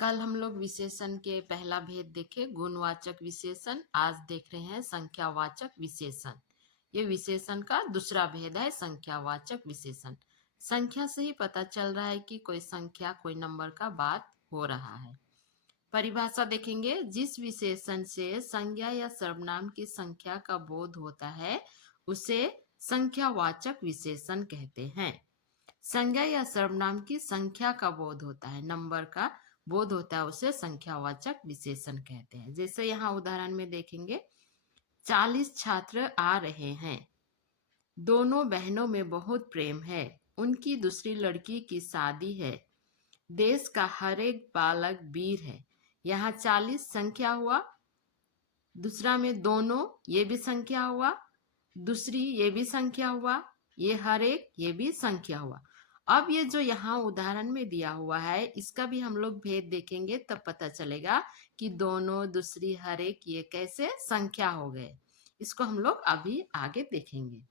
कल हम लोग विशेषण के पहला भेद देखे गुणवाचक विशेषण। आज देख रहे हैं संख्यावाचक विशेषण। ये विशेषण का दूसरा भेद है, संख्यावाचक विशेषण। संख्या से ही पता चल रहा है कि कोई संख्या, कोई नंबर का बात हो रहा है। परिभाषा देखेंगे, जिस विशेषण से संज्ञा या सर्वनाम की संख्या का बोध होता है उसे संख्यावाचक विशेषण कहते हैं। संज्ञा या सर्वनाम की संख्या का बोध होता है, नंबर का बोध होता है, उसे संख्यावाचक विशेषण कहते हैं। जैसे यहाँ उदाहरण में देखेंगे, 40 छात्र आ रहे हैं। दोनों बहनों में बहुत प्रेम है। उनकी दूसरी लड़की की शादी है। देश का हर एक बालक वीर है। यहाँ 40 संख्या हुआ, दूसरा में दोनों, ये भी संख्या हुआ, दूसरी ये भी संख्या हुआ, ये हर एक, ये भी संख्या हुआ। अब ये जो यहाँ उदाहरण में दिया हुआ है, इसका भी हम लोग भेद देखेंगे, तब पता चलेगा कि दोनों, दूसरी, हर एक ये कैसे संख्या हो गए। इसको हम लोग अभी आगे देखेंगे।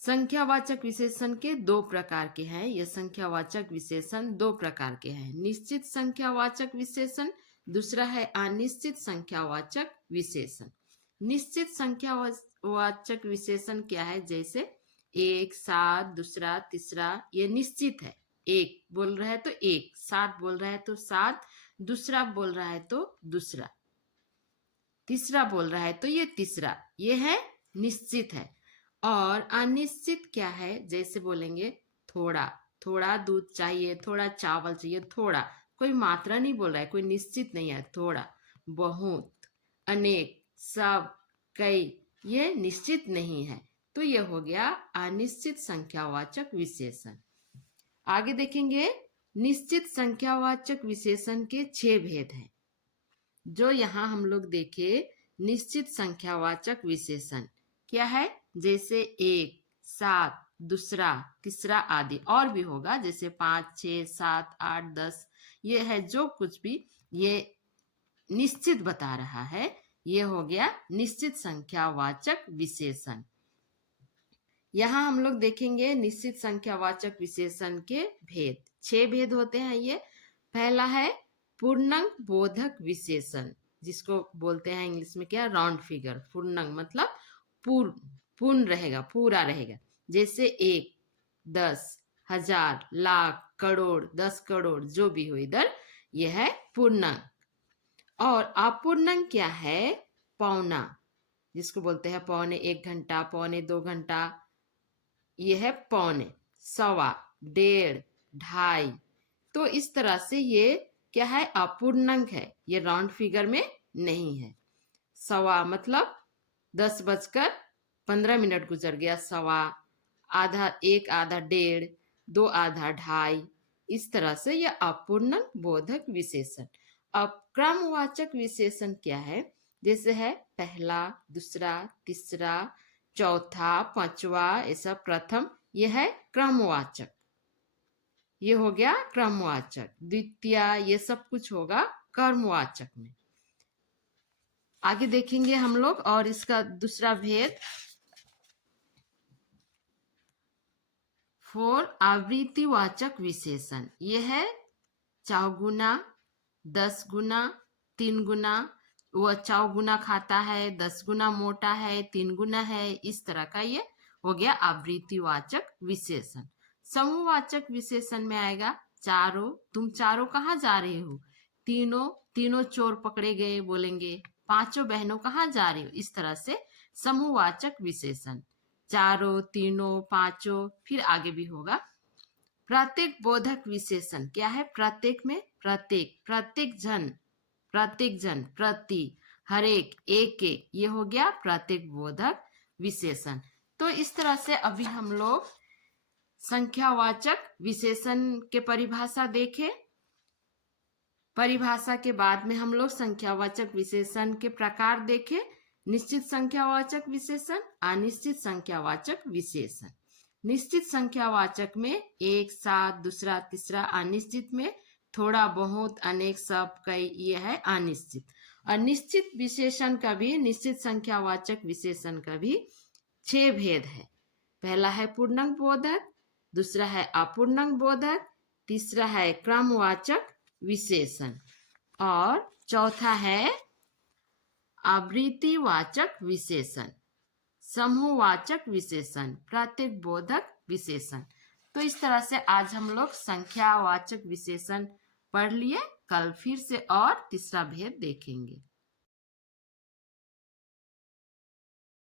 संख्यावाचक विशेषण के दो प्रकार के हैं। ये संख्यावाचक विशेषण दो प्रकार के हैं, निश्चित संख्यावाचक विशेषण, दूसरा है अनिश्चित संख्यावाचक विशेषण। निश्चित संख्यावाचक विशेषण क्या है? जैसे 1, 7, दूसरा, तीसरा, ये निश्चित है। 1 बोल रहा है तो 1, 7 बोल रहा है तो 7, दूसरा बोल रहा है तो दूसरा, तीसरा बोल रहा है तो ये तीसरा, ये है निश्चित है। और अनिश्चित क्या है? जैसे बोलेंगे थोड़ा, थोड़ा दूध चाहिए, थोड़ा चावल चाहिए, थोड़ा, कोई मात्रा नहीं बोल रहा है, कोई निश्चित नहीं है। थोड़ा, बहुत, अनेक, सब, कई, ये निश्चित नहीं है। तो ये हो गया अनिश्चित संख्यावाचक विशेषण। आगे देखेंगे, निश्चित संख्यावाचक विशेषण के 6 भेद हैं। जो यहाँ हम लोग देखे निश्चित संख्यावाचक विशेषण क्या है? जैसे 1, 7, दूसरा, तीसरा आदि, और भी होगा जैसे 5, 6, 7, 8, 10, ये है जो कुछ भी ये निश्चित बता रहा है, ये हो गया निश्चित संख्यावाचक विशेषण। यहाँ हम लोग देखेंगे निश्चित संख्यावाचक विशेषण के भेद। 6 भेद होते हैं ये। पहला है पूर्णांक बोधक विशेषण, जिसको बोलते हैं इंग्लिश में क्या? Round figure. पूर्णांक मतलब पूर्ण रहेगा, पूरा रहेगा। जैसे 1, 10, 1000, लाख, करोड़, 10 करोड़, जो भी हो इधर, यह है पूर्णांक। और अपूर्णांक क्या है? पौना, जिसको बोलते हैं पौने 1 घंटा, पौने 2 घंटा, यह है पौने, सवा, डेढ़, ढाई। तो इस तरह से ये क्या है? अपूर्णांक है, ये राउंड फिगर में नहीं है। सवा मतलब 10:15 गुजर गया, सवा, आधा, 1 आधा डेढ़, 2 आधा ढाई, इस तरह से यह अपूर्णांक बोधक विशेषण। अब क्रमवाचक विशेषण क्या है? जैसे है पहला, दूसरा, तीसरा, चौथा, पांचवा, ऐसा प्रथम, यह है क्रमवाचक। ये हो गया क्रमवाचक। द्वितीय, ये सब कुछ होगा कर्मवाचक में। आगे देखेंगे हम लोग, और इसका दूसरा भेद 4 आवृत्तिवाचक विशेषण। यह है 4 गुना, 10 गुना, 3 गुना, वह 4 गुना खाता है, 10 गुना मोटा है, 3 गुना है, इस तरह का ये हो गया आवृत्तिवाचक विशेषण। समूहवाचक विशेषण में आएगा चारों, तुम चारों कहाँ जा रहे हो? तीनों, तीनों चोर पकड़े गए बोलेंगे। पांचों बहनों कहाँ जा रही हो? इस तरह से समूहवाचक विशेषण। चारों, तीनों, पांचों, फिर आगे भी होगा। प्रत्येक बोधक विशेषण क्या है? प्रत्येक में प्रत्येक, प्रत्येक जन, प्रत्येक जन, प्रति, हर एक, एक एक, ये हो गया प्रत्येक बोधक विशेषण। तो इस तरह से अभी हम लोग संख्यावाचक विशेषण के परिभाषा देखे। परिभाषा के बाद में हम लोग संख्यावाचक विशेषण के प्रकार देखे। निश्चित संख्यावाचक विशेषण, अनिश्चित संख्यावाचक विशेषण। निश्चित संख्यावाचक में 1, 7, दूसरा, तीसरा, अनिश्चित में थोड़ा, बहुत, अनेक, सब, कई, ये है अनिश्चित। अनिश्चित विशेषण का भी, निश्चित संख्यावाचक विशेषण का भी 6 भेद है। पहला है पूर्णांक बोधक, दूसरा है अपूर्णांक बोधक, तीसरा है क्रमवाचक, विशेषण। और चौथा है आवृत्तिवाचक विशेषण, समूहवाचक विशेषण, प्रतीकबोधक विशेषण। तो इस तरह से आज हम लोग संख्यावाचक विशेषण पढ़ लिए। कल फिर से और तीसरा भेद देखेंगे।